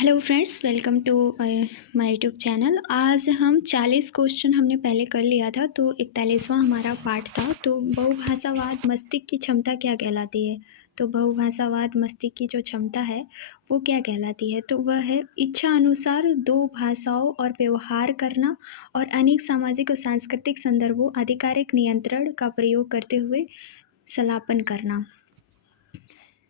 Hello friends, welcome to my YouTube channel. आज हम 40 question हमने पहले कर लिया था, तो 41वां हमारा पार्ट था। तो बहुभाषावाद मस्तिष्क की क्षमता क्या कहलाती है? तो बहुभाषावाद मस्तिष्क की जो क्षमता है वो क्या कहलाती है? तो वह है इच्छा अनुसार दो भाषाओं और व्यवहार करना और अनेक सामाजिक और सांस्कृतिक संदर्भों आधिकारिक नियंत्रण का प्रयोग करते हुए सलापन करना।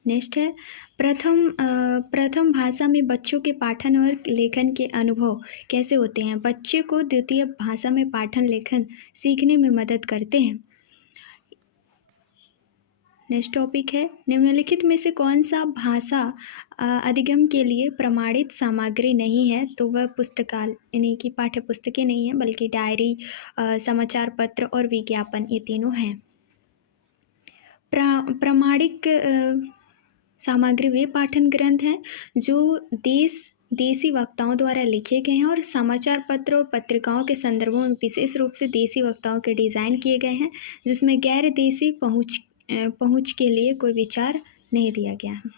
नेक्स्ट है प्रथम भाषा में बच्चों के पाठन और लेखन के अनुभव कैसे होते हैं? बच्चे को द्वितीय भाषा में पाठन लेखन सीखने में मदद करते हैं। नेक्स्ट टॉपिक है निम्नलिखित में से कौन सा भाषा अधिगम के लिए प्रमाणित सामग्री नहीं है? तो वह पुस्तकाल यानी कि पाठ्य पुस्तकें नहीं है, बल्कि डायरी, समाचार पत्र और विज्ञापन, ये तीनों हैं। प्रामाणिक सामग्री वे पाठन ग्रंथ हैं जो देसी वक्ताओं द्वारा लिखे गए हैं और समाचार पत्र और पत्रिकाओं के संदर्भों में विशेष रूप से देसी वक्ताओं के डिज़ाइन किए गए हैं, जिसमें गैर देसी पहुँच के लिए कोई विचार नहीं दिया गया है।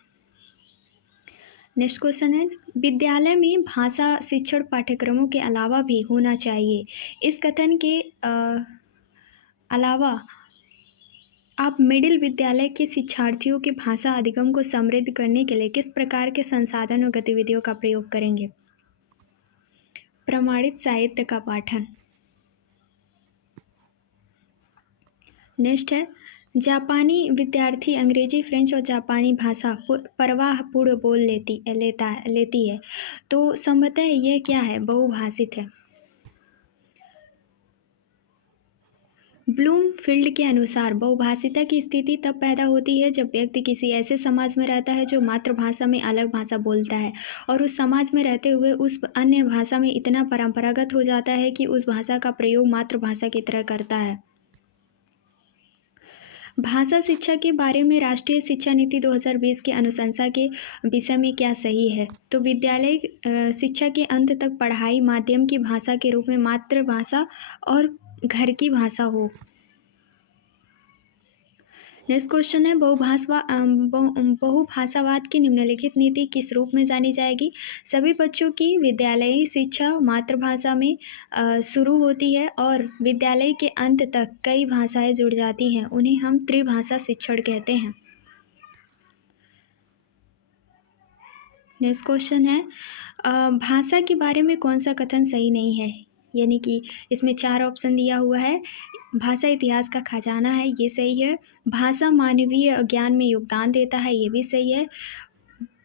नेक्स्ट क्वेश्चन है विद्यालय में भाषा शिक्षण पाठ्यक्रमों के अलावा भी होना चाहिए। इस कथन के अलावा आप मिडिल विद्यालय के शिक्षार्थियों के भाषा अधिगम को समृद्ध करने के लिए किस प्रकार के संसाधन और गतिविधियों का प्रयोग करेंगे? प्रमाणित साहित्य का पाठन। नेक्स्ट है जापानी विद्यार्थी अंग्रेजी, फ्रेंच और जापानी भाषा परवाह पूर्ण बोल लेती है, तो संभवतः यह क्या है? बहुभाषित है। ब्लूमफील्ड के अनुसार बहुभाषिता की स्थिति तब पैदा होती है जब व्यक्ति किसी ऐसे समाज में रहता है जो मातृभाषा में अलग भाषा बोलता है और उस समाज में रहते हुए उस अन्य भाषा में इतना परंपरागत हो जाता है कि उस भाषा का प्रयोग मातृभाषा की तरह करता है। भाषा शिक्षा के बारे में शिक्षा नीति 2020 की अनुशंसा के विषय में क्या सही है? तो विद्यालय शिक्षा के अंत तक पढ़ाई माध्यम की भाषा के रूप में मातृभाषा और घर की भाषा हो। नेक्स्ट क्वेश्चन है बहुभाषावाद की निम्नलिखित नीति किस रूप में जानी जाएगी? सभी बच्चों की विद्यालयी शिक्षा मातृभाषा में शुरू होती है और विद्यालय के अंत तक कई भाषाएं जुड़ जाती हैं, उन्हें हम त्रिभाषा शिक्षण कहते हैं। नेक्स्ट क्वेश्चन है भाषा के बारे में कौन सा कथन सही नहीं है? यानी कि इसमें 4 ऑप्शन दिया हुआ है। भाषा इतिहास का खजाना है, ये सही है। भाषा मानवीय ज्ञान में योगदान देता है, ये भी सही है।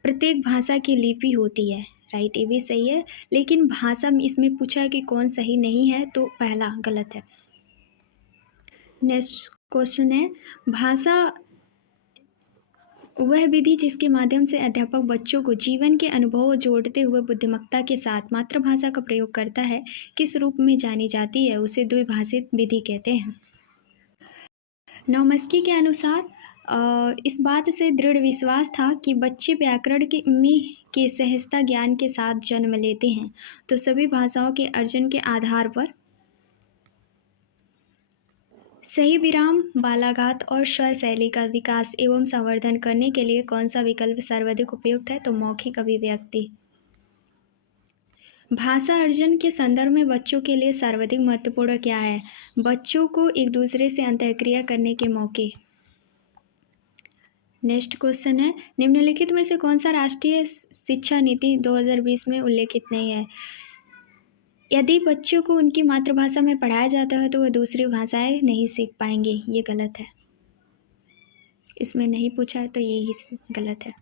प्रत्येक भाषा की लिपि होती है, राइट, ये भी सही है। लेकिन भाषा में इसमें पूछा है कि कौन सही नहीं है, तो पहला गलत है। नेक्स्ट क्वेश्चन है भाषा वह विधि जिसके माध्यम से अध्यापक बच्चों को जीवन के अनुभव जोड़ते हुए बुद्धिमत्ता के साथ मातृभाषा का प्रयोग करता है, किस रूप में जानी जाती है? उसे द्विभाषित विधि कहते हैं। नौमस्की के अनुसार इस बात से दृढ़ विश्वास था कि बच्चे व्याकरण के सहजता ज्ञान के साथ जन्म लेते हैं, तो सभी भाषाओं के अर्जन के आधार पर सही विराम, बालाघात और स्वर शैली का विकास एवं संवर्धन करने के लिए कौन सा विकल्प सर्वाधिक उपयुक्त है? तो मौखिक अभिव्यक्ति। भाषा अर्जन के संदर्भ में बच्चों के लिए सर्वाधिक महत्वपूर्ण क्या है? बच्चों को एक दूसरे से अंतःक्रिया करने के मौके। नेक्स्ट क्वेश्चन है निम्नलिखित में से कौन सा राष्ट्रीय शिक्षा नीति 2020 में उल्लेखित नहीं है? यदि बच्चों को उनकी मातृभाषा में पढ़ाया जाता है तो वह दूसरी भाषाएं नहीं सीख पाएंगे, ये गलत है। इसमें नहीं पूछा है तो यही गलत है।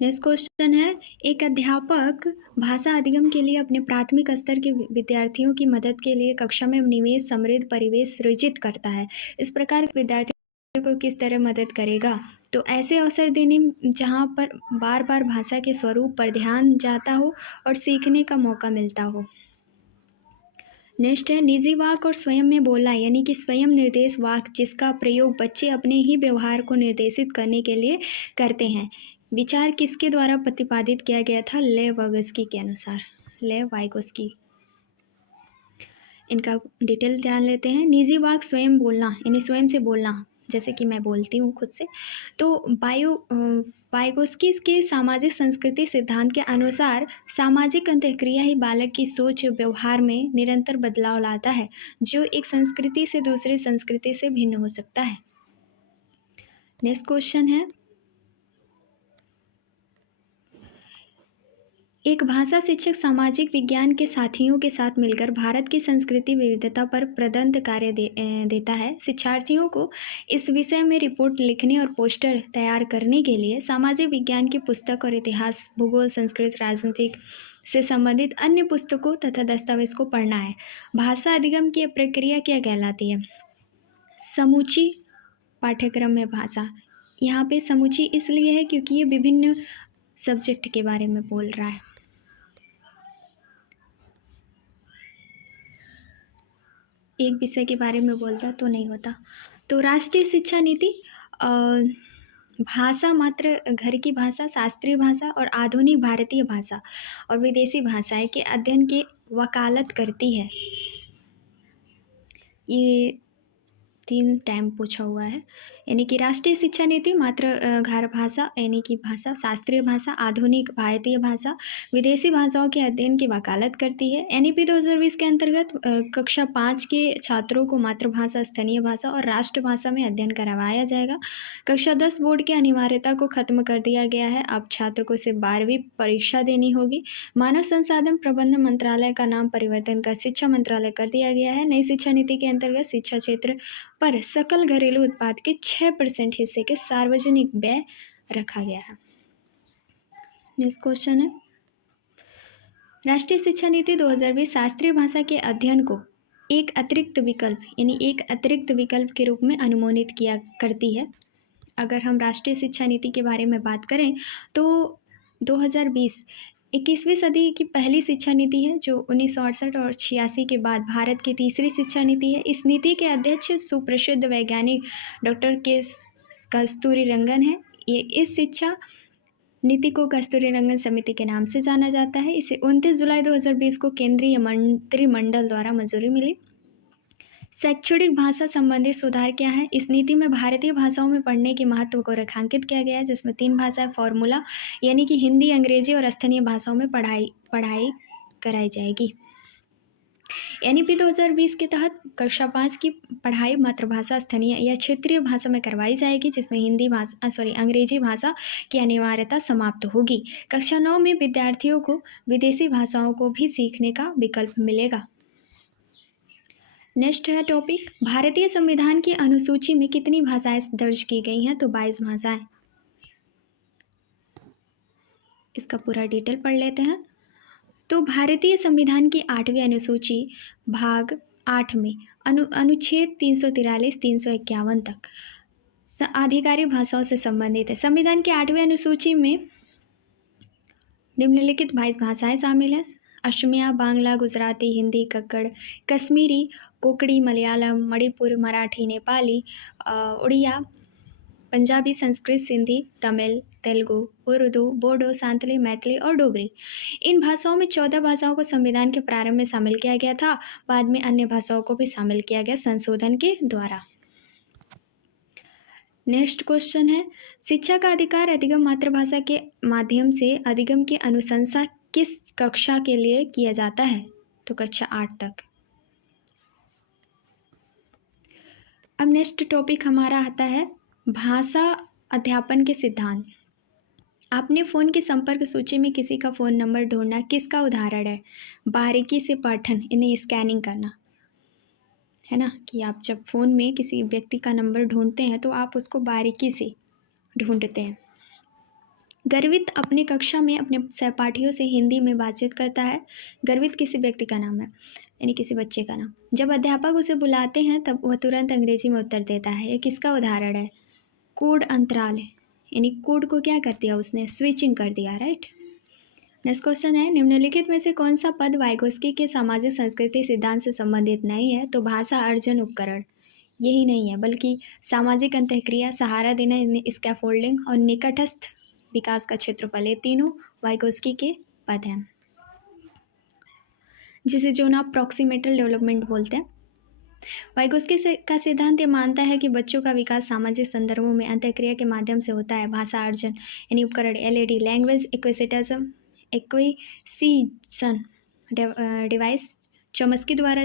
नेक्स्ट क्वेश्चन है एक अध्यापक भाषा अधिगम के लिए अपने प्राथमिक स्तर के विद्यार्थियों की मदद के लिए कक्षा में निवेश समृद्ध परिवेश सृजित करता है। इस प्रकार विद्यार्थियों को किस तरह मदद करेगा? तो ऐसे अवसर देने जहाँ पर बार बार भाषा के स्वरूप पर ध्यान जाता हो और सीखने का मौका मिलता हो। नेक्स्ट है निजी वाक और स्वयं में बोलना, यानी कि स्वयं निर्देश वाक, जिसका प्रयोग बच्चे अपने ही व्यवहार को निर्देशित करने के लिए करते हैं। विचार किसके द्वारा प्रतिपादित किया गया था? लेव वाइगोस्की के अनुसार, लेव वाइगोस्की। इनका डिटेल ध्यान लेते हैं। निजी वाक स्वयं बोलना, यानी स्वयं से बोलना, जैसे कि मैं बोलती हूँ खुद से। तो वाइगोस्की के सामाजिक संस्कृति सिद्धांत के अनुसार सामाजिक अंतःक्रिया ही बालक की सोच और व्यवहार में निरंतर बदलाव लाता है, जो एक संस्कृति से दूसरी संस्कृति से भिन्न हो सकता है। नेक्स्ट क्वेश्चन है, एक भाषा शिक्षक सामाजिक विज्ञान के साथियों के साथ मिलकर भारत की संस्कृति विविधता पर प्रबंध कार्य देता है। शिक्षार्थियों को इस विषय में रिपोर्ट लिखने और पोस्टर तैयार करने के लिए सामाजिक विज्ञान की पुस्तक और इतिहास, भूगोल, संस्कृत, राजनीतिक से संबंधित अन्य पुस्तकों तथा दस्तावेज को पढ़ना है। भाषा अधिगम की प्रक्रिया क्या कहलाती है? समूची पाठ्यक्रम में भाषा। यहाँ पे समूची इसलिए है क्योंकि ये विभिन्न सब्जेक्ट के बारे में बोल रहा है। एक विषय के बारे में बोलता तो नहीं होता। तो राष्ट्रीय शिक्षा नीति भाषा मात्र घर की भाषा, शास्त्रीय भाषा और आधुनिक भारतीय भाषा और विदेशी भाषाएं के अध्ययन की वकालत करती है। ये 3 टाइम पूछा हुआ है। यानी कि राष्ट्रीय शिक्षा नीति मात्र घर भाषा यानी कि भाषा, शास्त्रीय भाषा, आधुनिक भारतीय भाषा, विदेशी भाषाओं के अध्ययन की वकालत करती है। NEP 2020 के अंतर्गत कक्षा 5 के छात्रों को मातृभाषा, स्थानीय भाषा और राष्ट्रभाषा में अध्ययन करवाया जाएगा। कक्षा 10 बोर्ड की अनिवार्यता को खत्म कर दिया गया है। अब छात्र को सिर्फ 12वीं परीक्षा देनी होगी। मानव संसाधन प्रबंधन मंत्रालय का नाम परिवर्तन कर शिक्षा मंत्रालय कर दिया गया है। नई शिक्षा नीति के अंतर्गत शिक्षा क्षेत्र पर सकल घरेलू उत्पाद के 6% हिस्से के सार्वजनिक व्यय रखा गया है। नेक्स्ट क्वेश्चन है, राष्ट्रीय शिक्षा नीति 2020 शास्त्रीय भाषा के अध्ययन को एक अतिरिक्त विकल्प के रूप में अनुमोदित किया करती है। अगर हम राष्ट्रीय शिक्षा नीति के बारे में बात करें तो 2020 21वीं सदी की पहली शिक्षा नीति है, जो 1968 और 86 के बाद भारत की तीसरी शिक्षा नीति है। इस नीति के अध्यक्ष सुप्रसिद्ध वैज्ञानिक डॉक्टर कस्तूरीरंगन है। ये इस शिक्षा नीति को कस्तूरीरंगन समिति के नाम से जाना जाता है। इसे 29 जुलाई 2020 को केंद्रीय मंत्रिमंडल द्वारा मंजूरी मिली। शैक्षणिक भाषा संबंधी सुधार क्या है? इस नीति में भारतीय भाषाओं में पढ़ने के महत्व को रेखांकित किया गया है, जिसमें 3 भाषाएं फॉर्मूला यानी कि हिंदी, अंग्रेजी और स्थानीय भाषाओं में पढ़ाई कराई जाएगी। NEP 2020 के तहत कक्षा 5 की पढ़ाई मातृभाषा, स्थानीय या क्षेत्रीय भाषा में करवाई जाएगी, जिसमें अंग्रेजी भाषा की अनिवार्यता समाप्त होगी। कक्षा 9 में विद्यार्थियों को विदेशी भाषाओं को भी सीखने का विकल्प मिलेगा। नेक्स्ट है टॉपिक, भारतीय संविधान की अनुसूची में कितनी भाषाएं दर्ज की गई हैं? तो 22 भाषाएं। इसका पूरा डिटेल पढ़ लेते हैं। तो भारतीय संविधान की 8वीं अनुसूची भाग 8 में अनुच्छेद 343 351 तक आधिकारिक भाषाओं से संबंधित है। संविधान की 8वीं अनुसूची में निम्नलिखित 22 भाषाएं शामिल हैं: असमिया, बांग्ला, गुजराती, हिंदी, कक्कड़, कश्मीरी, कोंकणी, मलयालम, मणिपुर, मराठी, नेपाली, उड़िया, पंजाबी, संस्कृत, सिंधी, तमिल, तेलुगु, उर्दू, बोडो, सांथली, मैथिली और डोगरी। इन भाषाओं में 14 भाषाओं को संविधान के प्रारंभ में शामिल किया गया था। बाद में अन्य भाषाओं को भी शामिल किया गया संशोधन के द्वारा। नेक्स्ट क्वेश्चन है, शिक्षा का अधिकार अधिगम मातृभाषा के माध्यम से अधिगम की अनुशंसा किस कक्षा के लिए किया जाता है? तो कक्षा 8 तक। अब नेक्स्ट टॉपिक हमारा आता है भाषा अध्यापन के सिद्धांत। आपने फ़ोन की संपर्क सूची में किसी का फ़ोन नंबर ढूंढना किसका उदाहरण है? बारीकी से पठन, इन्हें स्कैनिंग करना, है ना, कि आप जब फ़ोन में किसी व्यक्ति का नंबर ढूंढते हैं तो आप उसको बारीकी से ढूंढते हैं। गर्वित अपने कक्षा में अपने सहपाठियों से हिंदी में बातचीत करता है। गर्वित किसी व्यक्ति का नाम है, यानी किसी बच्चे का नाम। जब अध्यापक उसे बुलाते हैं तब वह तुरंत अंग्रेजी में उत्तर देता है। ये किसका उदाहरण है? कोड अंतराल है, यानी कोड को क्या कर दिया उसने? स्विचिंग कर दिया, राइट। नेक्स्ट क्वेश्चन है, निम्नलिखित में से कौन सा पद वाइगोस्की के सामाजिक संस्कृति सिद्धांत से संबंधित नहीं है? तो भाषा अर्जन उपकरण, यही नहीं है, बल्कि सामाजिक अंतःक्रिया, सहारा देना, स्कैफोल्डिंग और निकटस्थ विकास का क्षेत्रफल, ये तीनों वाइगोस्की के पद हैं, जिसे जोन आप प्रॉक्सिमेटल डेवलपमेंट बोलते हैं। वाइगोस्की का सिद्धांत ये मानता है कि बच्चों का विकास सामाजिक संदर्भों में अंतःक्रिया के माध्यम से होता है। भाषा अर्जन यानी उपकरण LED language acquisition device Chomsky द्वारा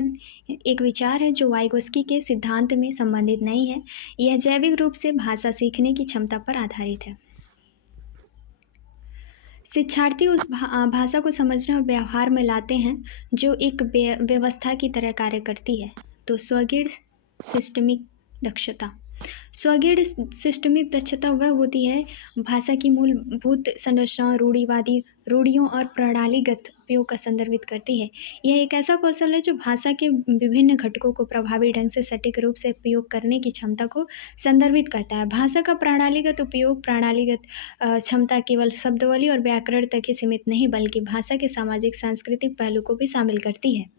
एक विचार है जो वाइगोस्की के सिद्धांत में संबंधित नहीं है। यह जैविक रूप से भाषा सीखने की क्षमता पर आधारित है। शिक्षार्थी उस भाषा को समझने और व्यवहार में लाते हैं जो एक व्यवस्था की तरह कार्य करती है। तो स्वगीण सिस्टमिक दक्षता। स्वगीण सिस्टमिक दक्षता वह होती है भाषा की मूलभूत संरचना रूढ़िवादी रूढ़ियों और प्रणालीगत उपयोग का संदर्भित करती है। यह एक ऐसा कौशल है जो भाषा के विभिन्न घटकों को प्रभावी ढंग से सटीक रूप से उपयोग करने की क्षमता को संदर्भित करता है। भाषा का प्रणालीगत उपयोग प्रणालीगत क्षमता केवल शब्दावली और व्याकरण तक ही सीमित नहीं बल्कि भाषा के सामाजिक सांस्कृतिक पहलू को भी शामिल करती है।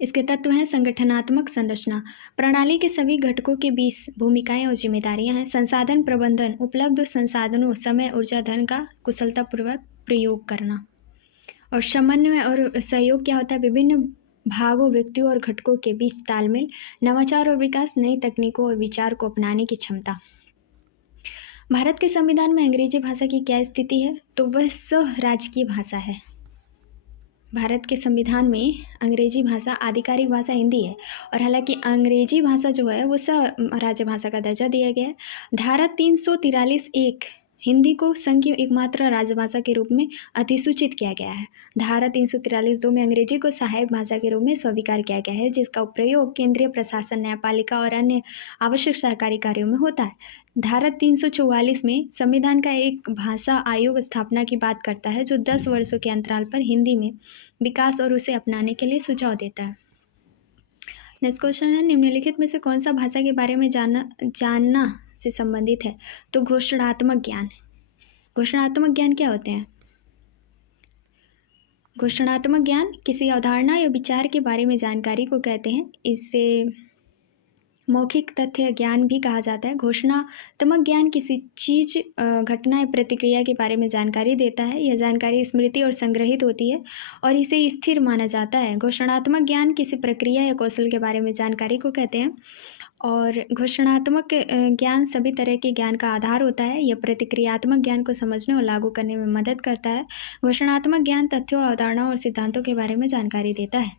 इसके तत्व हैं संगठनात्मक संरचना। प्रणाली के सभी घटकों के बीच भूमिकाएं और जिम्मेदारियां हैं। संसाधन प्रबंधन उपलब्ध संसाधनों समय ऊर्जा धन का कुशलतापूर्वक प्रयोग करना। और समन्वय और सहयोग क्या होता है? विभिन्न भागों व्यक्तियों और घटकों के बीच तालमेल, नवाचार और विकास, नई तकनीकों और विचार को अपनाने की क्षमता। भारत के संविधान में अंग्रेजी भाषा की क्या स्थिति है? तो वह स्वराजकीय भाषा है। भारत के संविधान में अंग्रेजी भाषा आधिकारिक भाषा हिंदी है और हालांकि अंग्रेजी भाषा जो है वो राज्य भाषा का दर्जा दिया गया है। धारा 343(1) हिंदी को संघ की एकमात्र राजभाषा के रूप में अधिसूचित किया गया है। धारा 343(2) में अंग्रेजी को सहायक भाषा के रूप में स्वीकार किया गया है जिसका प्रयोग केंद्रीय प्रशासन, न्यायपालिका और अन्य आवश्यक सरकारी कार्यों में होता है। धारा 344 में संविधान का एक भाषा आयोग स्थापना की बात करता है जो 10 वर्षों के अंतराल पर हिंदी में विकास और उसे अपनाने के लिए सुझाव देता है। नेक्स्ट क्वेश्चन है निम्नलिखित में से कौन सा भाषा के बारे में जानना से संबंधित है? तो घोषणात्मक ज्ञान। घोषणात्मक ज्ञान क्या होते हैं? घोषणात्मक ज्ञान किसी अवधारणा या विचार के बारे में जानकारी को कहते हैं। इससे मौखिक तथ्य ज्ञान भी कहा जाता है। घोषणात्मक ज्ञान किसी चीज, घटना या प्रतिक्रिया के बारे में जानकारी देता है। यह जानकारी स्मृति और संग्रहित होती है और इसे स्थिर माना जाता है। घोषणात्मक ज्ञान किसी प्रक्रिया या कौशल के बारे में जानकारी को कहते हैं और घोषणात्मक ज्ञान सभी तरह के ज्ञान का आधार होता है। यह प्रतिक्रियात्मक ज्ञान को समझने और लागू करने में मदद करता है। घोषणात्मक ज्ञान तथ्यों, अवधारणाओं और सिद्धांतों के बारे में जानकारी देता है।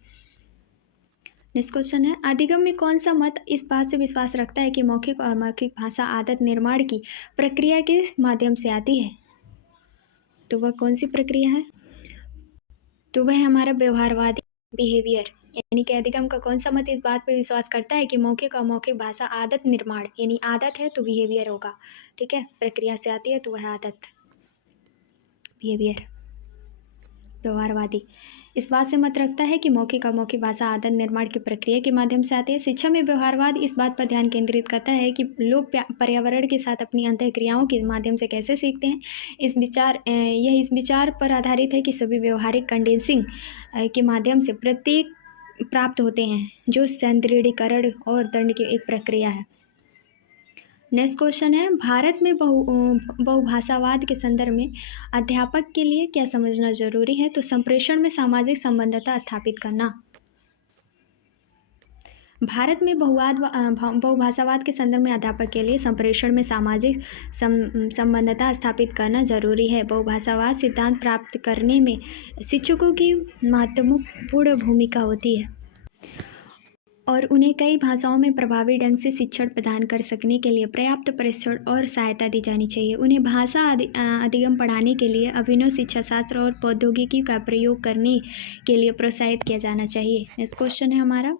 नेक्स्ट क्वेश्चन है अधिगम में कौन सा मत इस बात से विश्वास रखता है कि मौखिक और अमौखिक भाषा आदत निर्माण की प्रक्रिया के माध्यम से आती है? तो वह कौन सी प्रक्रिया है? तो वह हमारा व्यवहारवादी बिहेवियर यानी कि अधिगम का कौन सा मत इस बात पर विश्वास करता है कि मौखिक और अमौखिक भाषा आदत निर्माण यानी आदत है तो बिहेवियर होगा। ठीक है, प्रक्रिया से आती है तो वह आदत बिहेवियर। व्यवहारवादी इस बात से मत रखता है कि मौखिक और अमौखिक भाषा आदत निर्माण की प्रक्रिया के माध्यम से आती है। शिक्षा में व्यवहारवाद इस बात पर ध्यान केंद्रित करता है कि लोग पर्यावरण के साथ अपनी अंतःक्रियाओं के माध्यम से कैसे सीखते हैं। यह इस विचार पर आधारित है कि सभी व्यवहारिक कंडीशनिंग के माध्यम से प्रत्येक प्राप्त होते हैं जो संदृढ़ीकरण और दंड की एक प्रक्रिया है। नेक्स्ट क्वेश्चन है भारत में बहुभाषावाद के संदर्भ में अध्यापक के लिए क्या समझना जरूरी है? तो संप्रेषण में सामाजिक संबद्धता स्थापित करना। भारत में बहुभाषावाद के संदर्भ में अध्यापक के लिए संप्रेषण में सामाजिक संबद्धता स्थापित करना जरूरी है। बहुभाषावाद सिद्धांत प्राप्त करने में शिक्षकों की महत्वपूर्ण भूमिका होती है और उन्हें कई भाषाओं में प्रभावी ढंग से शिक्षण प्रदान कर सकने के लिए पर्याप्त प्रशिक्षण और सहायता दी जानी चाहिए। उन्हें भाषा अधिगम पढ़ाने के लिए अभिनव शिक्षा शास्त्र और प्रौद्योगिकी का प्रयोग करने के लिए प्रोत्साहित किया जाना चाहिए। नेक्स्ट क्वेश्चन है हमारा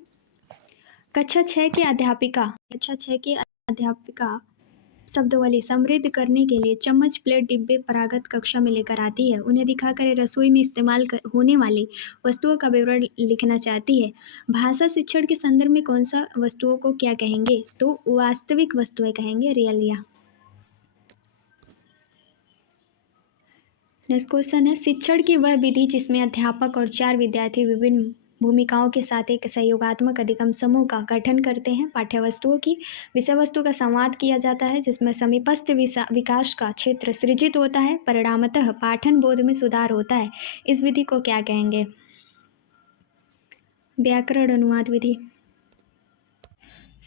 कक्षा 6 के अध्यापिका शब्दावली समृद्ध करने के लिए चम्मच, प्लेट, डिब्बे परागत कक्षा में लेकर आती है। उन्हें दिखाकर रसोई में इस्तेमाल होने वाली वस्तुओं का विवरण लिखना चाहती है। भाषा शिक्षण के संदर्भ में कौन सा वस्तुओं को क्या कहेंगे? तो वास्तविक वस्तुएं कहेंगे, रियलिया। नेक्स्ट क्वेश्चन है शिक्षण की वह विधि जिसमें अध्यापक और 4 विद्यार्थी विभिन्न भूमिकाओं के साथ एक सहयोगात्मक अधिगम समूह का गठन करते हैं। पाठ्यवस्तुओं की विषय वस्तु का संवाद किया जाता है जिसमें समीपस्थ विकास का क्षेत्र सृजित होता है। परिणामतः पाठन बोध में सुधार होता है। इस विधि को क्या कहेंगे? व्याकरण अनुवाद विधि।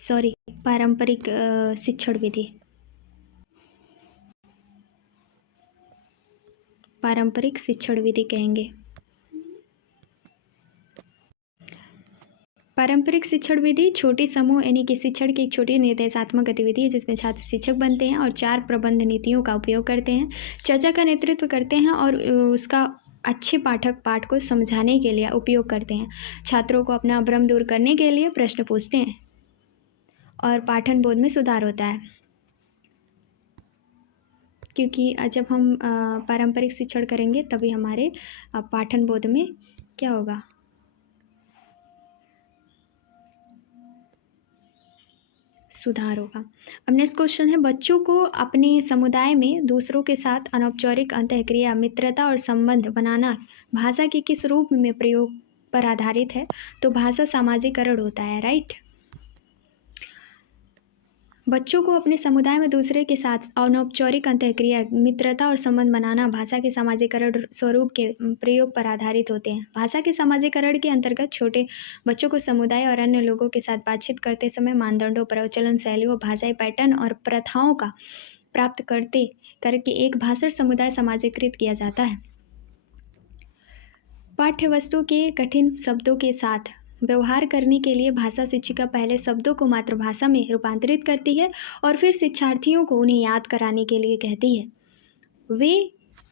सॉरी, पारंपरिक शिक्षण विधि, पारंपरिक शिक्षण विधि कहेंगे। पारंपरिक शिक्षण विधि छोटी समूह यानी कि शिक्षण की एक छोटी निर्देशात्मक गतिविधि है जिसमें छात्र शिक्षक बनते हैं और 4 प्रबंध नीतियों का उपयोग करते हैं, चर्चा का नेतृत्व करते हैं और उसका अच्छे पाठक पाठ को समझाने के लिए उपयोग करते हैं। छात्रों को अपना भ्रम दूर करने के लिए प्रश्न पूछते हैं और पाठन बोध में सुधार होता है, क्योंकि जब हम पारंपरिक शिक्षण करेंगे तभी हमारे पाठन बोध में क्या होगा, सुधार होगा। अब नेक्स्ट क्वेश्चन है, बच्चों को अपने समुदाय में दूसरों के साथ अनौपचारिक अंतःक्रिया, मित्रता और संबंध बनाना भाषा के किस रूप में प्रयोग पर आधारित है? तो भाषा सामाजिकरण होता है, राइट। बच्चों को अपने समुदाय में दूसरे के साथ अनौपचारिक अंतःक्रिया, मित्रता और संबंध बनाना भाषा के सामाजिकरण स्वरूप के प्रयोग पर आधारित होते हैं। भाषा के सामाजिकरण के अंतर्गत छोटे बच्चों को समुदाय और अन्य लोगों के साथ बातचीत करते समय मानदंडों, प्रचलन शैलियों, भाषाई पैटर्न और प्रथाओं का प्राप्त करके एक भाषण समुदाय समाजीकृत किया जाता है। पाठ्य वस्तु के कठिन शब्दों के साथ व्यवहार करने के लिए भाषा शिक्षिका पहले शब्दों को मातृभाषा में रूपांतरित करती है और फिर शिक्षार्थियों को उन्हें याद कराने के लिए कहती है। वे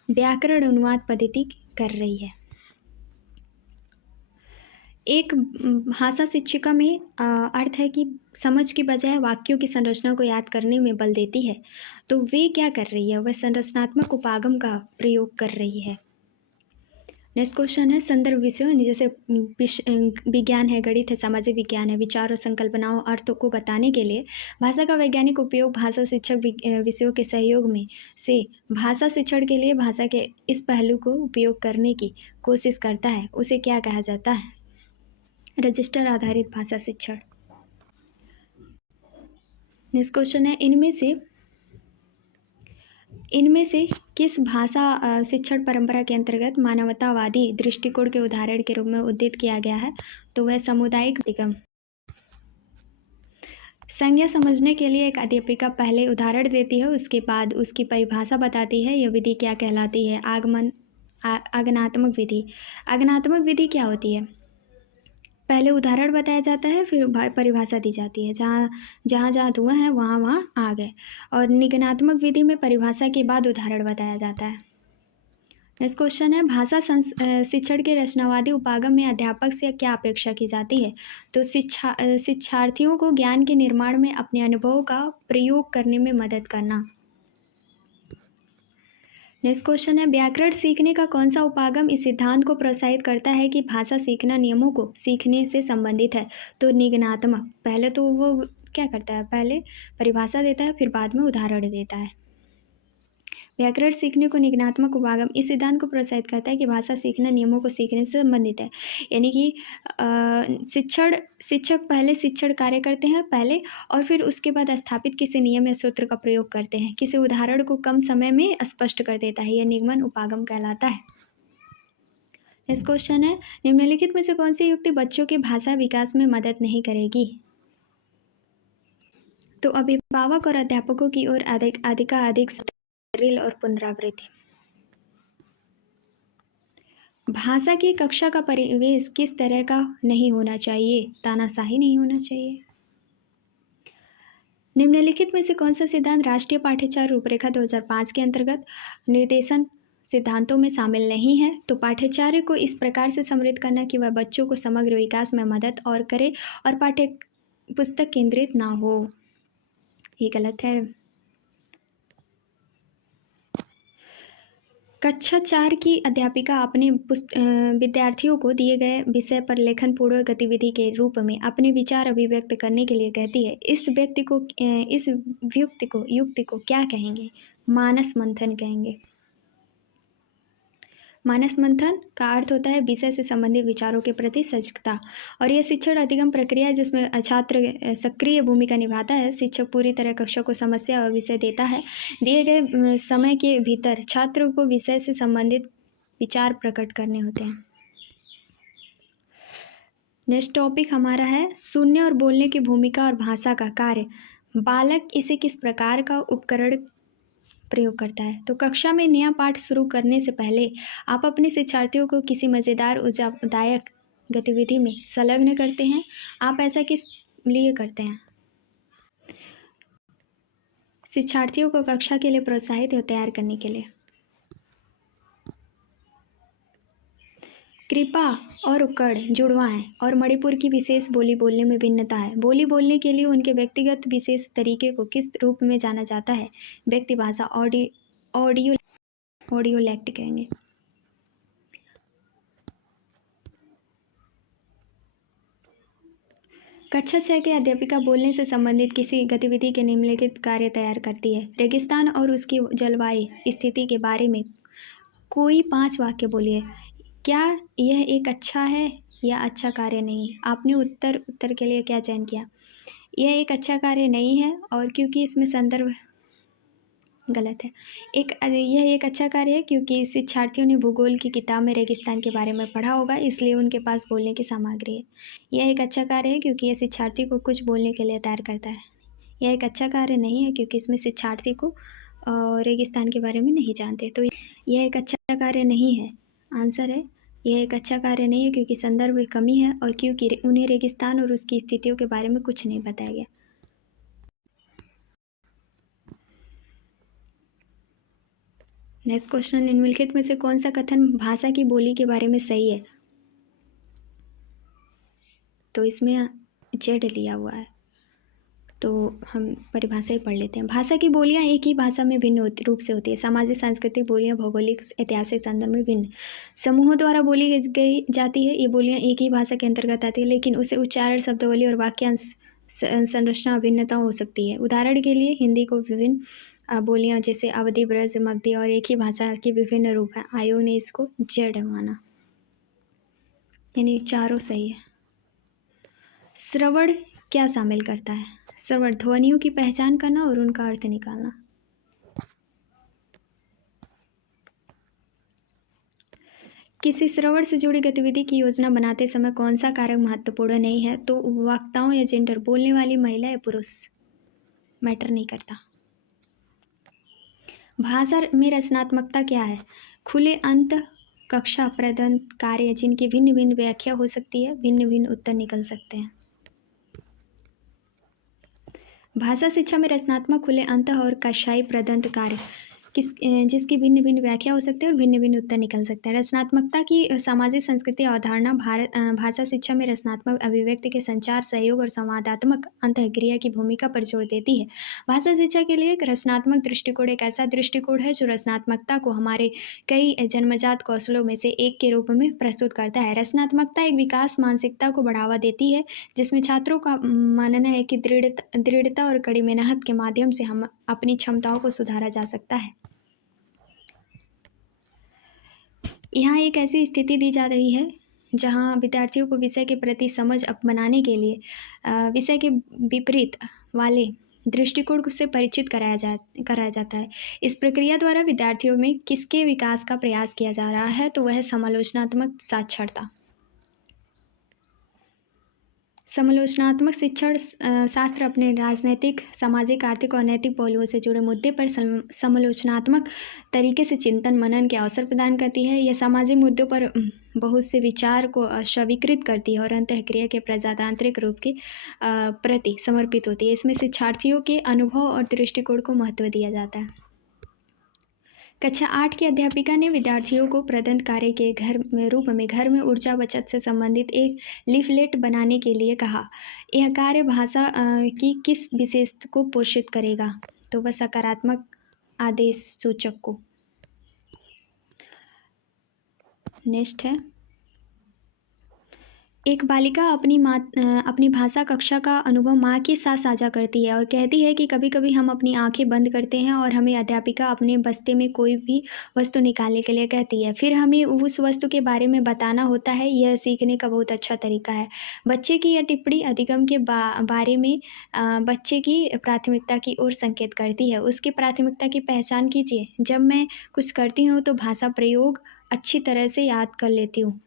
व्याकरण अनुवाद पद्धति कर रही है। एक भाषा शिक्षिका में अर्थ है कि समझ की बजाय वाक्यों की संरचना को याद करने में बल देती है। तो वे क्या कर रही है? वह संरचनात्मक उपागम का प्रयोग कर रही है। नेक्स्ट क्वेश्चन है, संदर्भ विषयों जैसे विज्ञान है, गणित है, सामाजिक विज्ञान है, विचार और संकल्पनाओं अर्थों को बताने के लिए भाषा का वैज्ञानिक उपयोग भाषा शिक्षक विषयों के सहयोग में से भाषा शिक्षण के लिए भाषा के इस पहलू को उपयोग करने की कोशिश करता है, उसे क्या कहा जाता है? रजिस्टर आधारित भाषा शिक्षण। नेक्स्ट क्वेश्चन है, इनमें से किस भाषा शिक्षण परंपरा के अंतर्गत मानवतावादी दृष्टिकोण के उदाहरण के रूप में उद्धृत किया गया है? तो वह सामुदायिक निगम। संज्ञा समझने के लिए एक अध्यापिका पहले उदाहरण देती है, उसके बाद उसकी परिभाषा बताती है। यह विधि क्या कहलाती है? आगमनात्मक विधि। आगमनात्मक विधि क्या होती है? पहले उदाहरण बताया जाता है, फिर परिभाषा दी जाती है। जहाँ धुआं है वहाँ आ गए। और निगमनात्मक विधि में परिभाषा के बाद उदाहरण बताया जाता है। नेक्स्ट क्वेश्चन है, भाषा शिक्षण के रचनावादी उपागम में अध्यापक से क्या अपेक्षा की जाती है? तो शिक्षार्थियों को ज्ञान के निर्माण में अपने अनुभवों का प्रयोग करने में मदद करना। नेक्स्ट क्वेश्चन है, व्याकरण सीखने का कौन सा उपागम इस सिद्धांत को प्रोत्साहित करता है कि भाषा सीखना नियमों को सीखने से संबंधित है? तो निगमनात्मक। पहले तो वो क्या करता है, पहले परिभाषा देता है, फिर बाद में उदाहरण देता है। व्याकरण सीखने को निगमनात्मक उपागम इस सिद्धांत को प्रोत्साहित करता है कि भाषा सीखना नियमों को सीखने से संबंधित है। यानी कि शिक्षक पहले शिक्षण कार्य करते हैं पहले, और फिर उसके बाद स्थापित किसी नियम या सूत्र का प्रयोग करते हैं। किसी उदाहरण को कम समय में स्पष्ट कर देता है। यह निगमन उपागम कहलाता है। नेक्स्ट क्वेश्चन है, निम्नलिखित में से कौन सी युक्ति बच्चों के भाषा विकास में मदद नहीं करेगी? तो अभिभावक और अध्यापकों की ओर अधिक ड्रिल और पुनरावृत्ति। भाषा की कक्षा का परिवेश किस तरह का नहीं होना चाहिए? तानाशाही नहीं होना चाहिए। निम्नलिखित में से कौन सा सिद्धांत राष्ट्रीय पाठ्यचर्या रूपरेखा 2005 के अंतर्गत निर्देशन सिद्धांतों में शामिल नहीं है? तो पाठ्यचर्या को इस प्रकार से समृद्ध करना कि वह बच्चों को समग्र विकास में मदद और करे और पाठ्य पुस्तक केंद्रित ना हो। ये गलत है। कक्षा 4 की अध्यापिका अपने विद्यार्थियों को दिए गए विषय पर लेखन पूर्व गतिविधि के रूप में अपने विचार अभिव्यक्त करने के लिए कहती है। इस युक्ति को क्या कहेंगे? मानस मंथन कहेंगे। मानस मंथन का अर्थ होता है विषय से संबंधित विचारों के प्रति सजगता, और यह शिक्षण अधिगम प्रक्रिया है जिसमें छात्र सक्रिय भूमिका निभाता है। शिक्षक पूरी तरह कक्षा को समस्या और विषय देता है। दिए गए समय के भीतर छात्र को विषय से संबंधित विचार प्रकट करने होते हैं। नेक्स्ट टॉपिक हमारा है सुनने और बोलने की भूमिका और भाषा का कार्य। बालक इसे किस प्रकार का उपकरण प्रयोग करता है। तो कक्षा में नया पाठ शुरू करने से पहले आप अपने शिक्षार्थियों को किसी मज़ेदार ऊर्जादायक गतिविधि में संलग्न करते हैं। आप ऐसा किस लिए करते हैं। शिक्षार्थियों को कक्षा के लिए प्रोत्साहित और तैयार करने के लिए। कृपा और उक्कड़ जुड़वां हैं और मणिपुर की विशेष बोली बोलने में भिन्नता है। बोली बोलने के लिए उनके व्यक्तिगत विशेष तरीके को किस रूप में जाना जाता है। व्यक्ति भाषा ऑडियोलेक्ट कहेंगे। कक्षा 6 की अध्यापिका बोलने से संबंधित किसी गतिविधि के निम्नलिखित कार्य तैयार करती है। रेगिस्तान और उसकी जलवायु स्थिति के बारे में कोई 5 वाक्य बोलिए। क्या यह एक अच्छा है या अच्छा कार्य नहीं। आपने उत्तर के लिए क्या चयन किया। यह एक अच्छा कार्य नहीं है और क्योंकि इसमें संदर्भ गलत है। यह एक अच्छा कार्य है क्योंकि शिक्षार्थियों ने भूगोल की किताब में रेगिस्तान के बारे में पढ़ा होगा, इसलिए उनके पास बोलने की सामग्री है। यह एक अच्छा कार्य है क्योंकि यह शिक्षार्थी को कुछ बोलने के लिए तैयार करता है। यह एक अच्छा कार्य नहीं है क्योंकि इसमें शिक्षार्थी को रेगिस्तान के बारे में नहीं जानते। तो यह एक अच्छा कार्य नहीं है। आंसर है यह एक अच्छा कार्य नहीं है क्योंकि संदर्भ में कमी है और क्योंकि उन्हें रेगिस्तान और उसकी स्थितियों के बारे में कुछ नहीं बताया गया। नेक्स्ट क्वेश्चन, निम्नलिखित में से कौन सा कथन भाषा की बोली के बारे में सही है। तो इसमें जेड लिया हुआ है, तो हम परिभाषा ही पढ़ लेते हैं। भाषा की बोलियां एक ही भाषा में भिन्न रूप से होती है। सामाजिक सांस्कृतिक बोलियां भौगोलिक ऐतिहासिक संदर्भ में भिन्न समूहों द्वारा बोली गई जाती है। ये बोलियां एक ही भाषा के अंतर्गत आती है, लेकिन उसे उच्चारण, शब्दावली और वाक्यांश संरचना भिन्नता हो सकती है। उदाहरण के लिए हिंदी को विभिन्न बोलियां जैसे अवधी, ब्रज, मगधी और एक ही भाषा के विभिन्न रूप हैं। आयोग ने इसको जेड माना, यानी चारों सही है। श्रवण क्या शामिल करता है। श्रवण ध्वनियों की पहचान करना और उनका अर्थ निकालना। किसी श्रवण से जुड़ी गतिविधि की योजना बनाते समय कौन सा कारक महत्वपूर्ण नहीं है। तो वक्ताओं या जेंडर, बोलने वाली महिला या पुरुष, मैटर नहीं करता। भाषा में रचनात्मकता क्या है। खुले अंत कक्षा प्रदत्त कार्य जिनकी भिन्न भिन्न व्याख्या हो सकती है, भिन्न भिन्न उत्तर निकल सकते हैं। भाषा शिक्षा में रचनात्मक खुले अंत और कक्षाई प्रदत्त कार्य जिसकी भिन्न भिन्न व्याख्या हो सकती है और भिन्न भिन्न उत्तर निकल सकते हैं। रचनात्मकता की सामाजिक संस्कृति अवधारणा भाषा शिक्षा में रचनात्मक अभिव्यक्ति के संचार, सहयोग और संवादात्मक अंतःक्रिया की भूमिका पर जोर देती है। भाषा शिक्षा के लिए एक रचनात्मक दृष्टिकोण एक ऐसा दृष्टिकोण है जो रचनात्मकता को हमारे कई जन्मजात कौशलों में से एक के रूप में प्रस्तुत करता है। रचनात्मकता एक विकास मानसिकता को बढ़ावा देती है जिसमें छात्रों का मानना है कि दृढ़ता और कड़ी मेहनत के माध्यम से हम अपनी क्षमताओं को सुधारा जा सकता है। यहाँ एक ऐसी स्थिति दी जा रही है जहाँ विद्यार्थियों को विषय के प्रति समझ बनाने के लिए विषय के विपरीत वाले दृष्टिकोण से परिचित कराया जाता है। इस प्रक्रिया द्वारा विद्यार्थियों में किसके विकास का प्रयास किया जा रहा है। तो वह समालोचनात्मक साक्षरता। समालोचनात्मक शिक्षण शास्त्र अपने राजनैतिक, सामाजिक, आर्थिक और नैतिक पहलुओं से जुड़े मुद्दे पर समालोचनात्मक तरीके से चिंतन मनन के अवसर प्रदान करती है। यह सामाजिक मुद्दों पर बहुत से विचार को स्वीकृत करती है और अंतःक्रिया के प्रजातांत्रिक रूप के प्रति समर्पित होती है। इसमें शिक्षार्थियों के अनुभव और दृष्टिकोण को महत्व दिया जाता है। कक्षा 8 की अध्यापिका ने विद्यार्थियों को प्रदत्त कार्य के रूप में घर में ऊर्जा बचत से संबंधित एक लीफलेट बनाने के लिए कहा। यह कार्य भाषा की किस विशेषता को पोषित करेगा। तो वह सकारात्मक आदेश सूचक को। नेक्स्ट है, एक बालिका अपनी भाषा कक्षा का अनुभव माँ के साथ साझा करती है और कहती है कि कभी कभी हम अपनी आंखें बंद करते हैं और हमें अध्यापिका अपने बस्ते में कोई भी वस्तु निकालने के लिए कहती है, फिर हमें उस वस्तु के बारे में बताना होता है। यह सीखने का बहुत अच्छा तरीका है। बच्चे की यह टिप्पणी अधिगम के बारे में बच्चे की प्राथमिकता की ओर संकेत करती है। उसकी प्राथमिकता की पहचान कीजिए। जब मैं कुछ करती हूँ तो भाषा प्रयोग अच्छी तरह से याद कर लेती हूँ।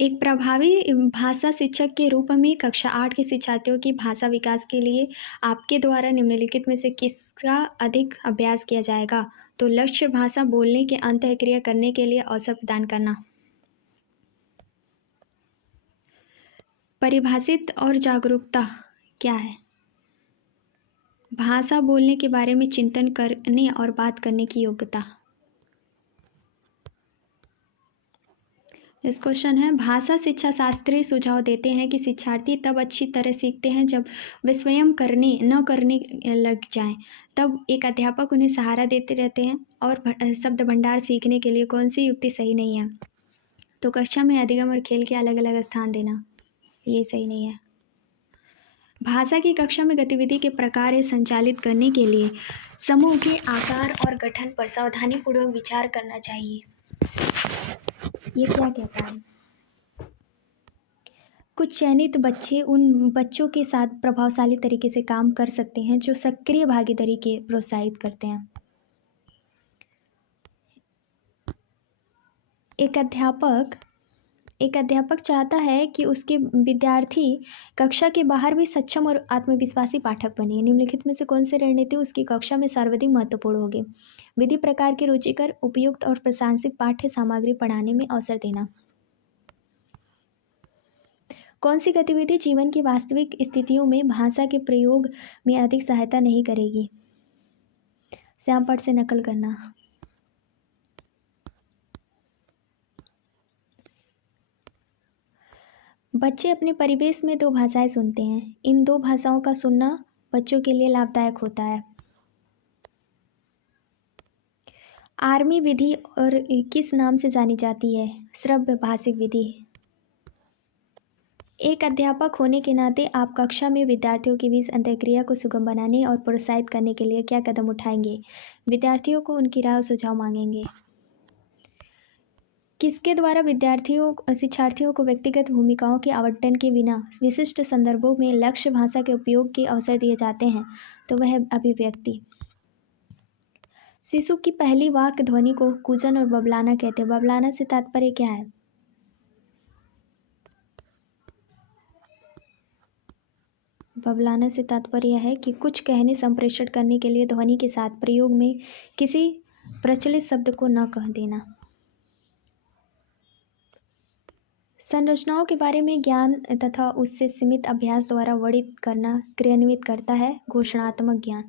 एक प्रभावी भाषा शिक्षक के रूप में कक्षा 8 के शिक्षार्थियों की भाषा विकास के लिए आपके द्वारा निम्नलिखित में से किसका अधिक अभ्यास किया जाएगा? तो लक्ष्य भाषा बोलने के अंतःक्रिया करने के लिए अवसर प्रदान करना। परिभाषित और जागरूकता क्या है? भाषा बोलने के बारे में चिंतन करने और बात करने की योग्यता। इस क्वेश्चन है, भाषा शिक्षा शास्त्री सुझाव देते हैं कि शिक्षार्थी तब अच्छी तरह सीखते हैं जब वे स्वयं न करने लग जाएं। तब एक अध्यापक उन्हें सहारा देते रहते हैं। और शब्द भंडार सीखने के लिए कौन सी युक्ति सही नहीं है? तो कक्षा में अधिगम और खेल के अलग अलग स्थान देना, ये सही नहीं है। भाषा की कक्षा में गतिविधि के प्रकार संचालित करने के लिए समूह के आकार और गठन पर सावधानीपूर्वक विचार करना चाहिए। ये क्या कहता है? कुछ चयनित बच्चे उन बच्चों के साथ प्रभावशाली तरीके से काम कर सकते हैं जो सक्रिय भागीदारी के प्रोत्साहित करते हैं। एक अध्यापक चाहता है कि उसके विद्यार्थी कक्षा के बाहर भी सक्षम और आत्मविश्वासी पाठक बने। निम्नलिखित में से कौन सी रणनीति उसकी कक्षा में सर्वाधिक महत्वपूर्ण होगी? विधि प्रकार की रुचिकर, उपयुक्त और प्रासंगिक पाठ्य सामग्री पढ़ाने में अवसर देना। कौन सी गतिविधि जीवन की वास्तविक स्थितियों में भाषा के प्रयोग में अधिक सहायता नहीं करेगी? श्यामपट्ट से नकल करना। बच्चे अपने परिवेश में 2 भाषाएं सुनते हैं। इन 2 भाषाओं का सुनना बच्चों के लिए लाभदायक होता है। आर्मी विधि और किस नाम से जानी जाती है? श्रव्य भाषिक विधि। एक अध्यापक होने के नाते आप कक्षा में विद्यार्थियों के बीच अंतःक्रिया को सुगम बनाने और प्रोत्साहित करने के लिए क्या कदम उठाएंगे? विद्यार्थियों को उनकी राय और सुझाव मांगेंगे। किसके द्वारा शिक्षार्थियों को व्यक्तिगत भूमिकाओं के आवंटन के बिना विशिष्ट संदर्भों में लक्ष्य भाषा के उपयोग के अवसर दिए जाते हैं? तो वह अभिव्यक्ति। शिशु की पहली वाक्य ध्वनि को कूजन और बबलाना कहते हैं। बबलाना से तात्पर्य क्या है? बबलाना से तात्पर्य है कि कुछ कहने संप्रेषण करने के लिए ध्वनि के साथ प्रयोग में किसी प्रचलित शब्द को न कह देना। संरचनाओं के बारे में ज्ञान तथा उससे सीमित अभ्यास द्वारा वर्णित करना क्रियान्वित करता है घोषणात्मक ज्ञान।